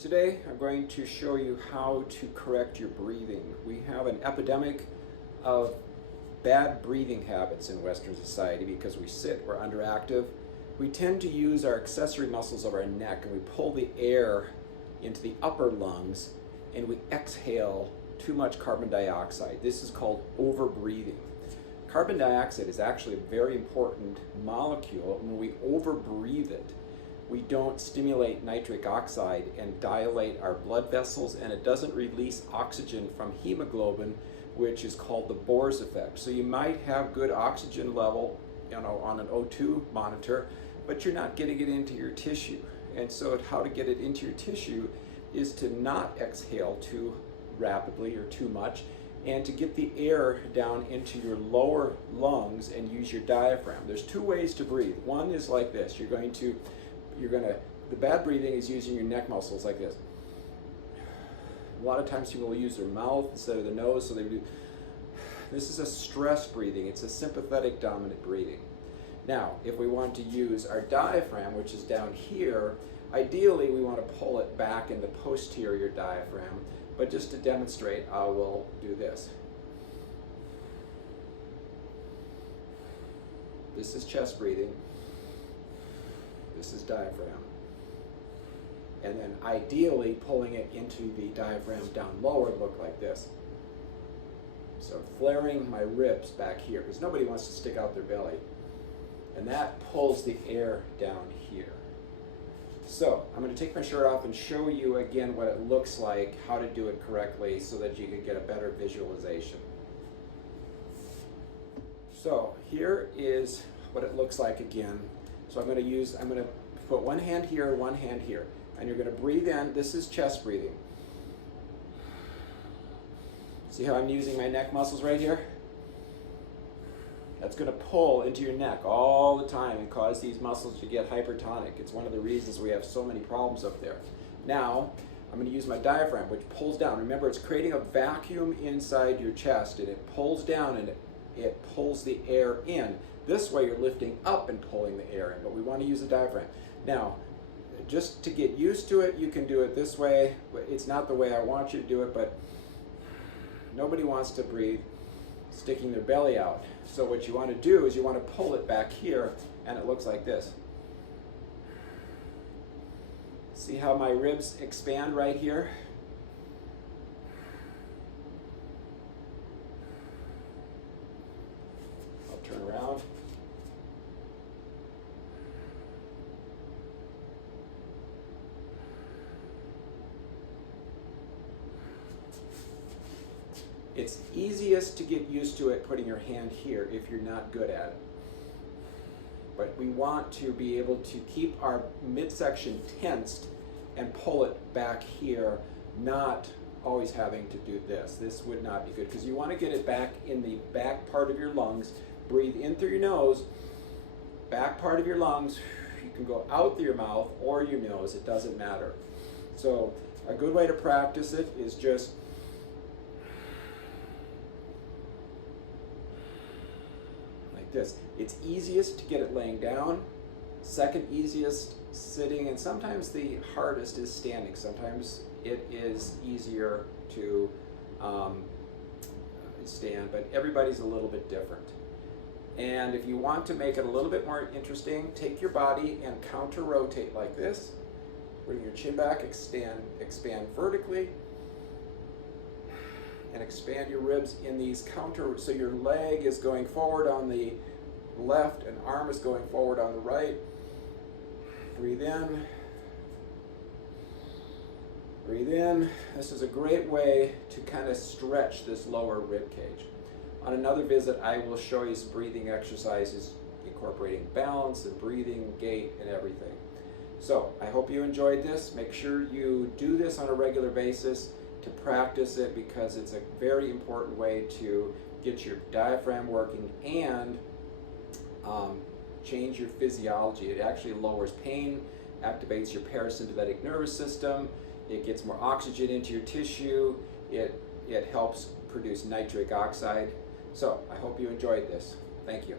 Today I'm going to show you how to correct your breathing. We have an epidemic of bad breathing habits in Western society because we sit, we're underactive. We tend to use our accessory muscles of our neck and we pull the air into the upper lungs and we exhale too much carbon dioxide. This is called overbreathing. Carbon dioxide is actually a very important molecule. When we overbreathe it, we don't stimulate nitric oxide and dilate our blood vessels, and it doesn't release oxygen from hemoglobin, which is called the Bohr's effect. So you might have good oxygen level, on an O2 monitor, but you're not getting it into your tissue. And so how to get it into your tissue is to not exhale too rapidly or too much, and to get the air down into your lower lungs and use your diaphragm. There's two ways to breathe. One is like this. The bad breathing is using your neck muscles like this. A lot of times people will use their mouth instead of the nose, so they do. This is a stress breathing. It's a sympathetic dominant breathing. Now, if we want to use our diaphragm, which is down here, ideally we want to pull it back in the posterior diaphragm, but just to demonstrate, I will do this. This is chest breathing. This is diaphragm. And then ideally pulling it into the diaphragm down lower look like this. So flaring my ribs back here, because nobody wants to stick out their belly. And that pulls the air down here. So I'm going to take my shirt off and show you again what it looks like, how to do it correctly so that you can get a better visualization. So here is what it looks like again. So I'm going to put one hand here, one hand here. And you're going to breathe in. This is chest breathing. See how I'm using my neck muscles right here? That's going to pull into your neck all the time and cause these muscles to get hypertonic. It's one of the reasons we have so many problems up there. Now, I'm going to use my diaphragm, which pulls down. Remember, it's creating a vacuum inside your chest, and it pulls down and it pulls the air in. This way you're lifting up and pulling the air in, but we want to use the diaphragm. Now, just to get used to it, you can do it this way. It's not the way I want you to do it, but nobody wants to breathe sticking their belly out. So what you want to do is you want to pull it back here, and it looks like this. See how my ribs expand right here? I'll turn around. It's easiest to get used to it putting your hand here if you're not good at it. But we want to be able to keep our midsection tensed and pull it back here, not always having to do this. This would not be good because you want to get it back in the back part of your lungs. Breathe in through your nose, back part of your lungs. You can go out through your mouth or your nose, it doesn't matter. So a good way to practice it is just this. It's easiest to get it laying down, second easiest sitting, and sometimes the hardest is standing. Sometimes it is easier to stand, but everybody's a little bit different. And if you want to make it a little bit more interesting, take your body and counter rotate like this. Bring your chin back, expand vertically, and expand your ribs in these counter, so your leg is going forward on the left and arm is going forward on the right. Breathe in. Breathe in. This is a great way to kind of stretch this lower rib cage. On another visit, I will show you some breathing exercises incorporating balance and breathing, gait, and everything. So I hope you enjoyed this. Make sure you do this on a regular basis to practice it, because it's a very important way to get your diaphragm working and change your physiology. It actually lowers pain, activates your parasympathetic nervous system, it gets more oxygen into your tissue, it helps produce nitric oxide. So I hope you enjoyed this. Thank you.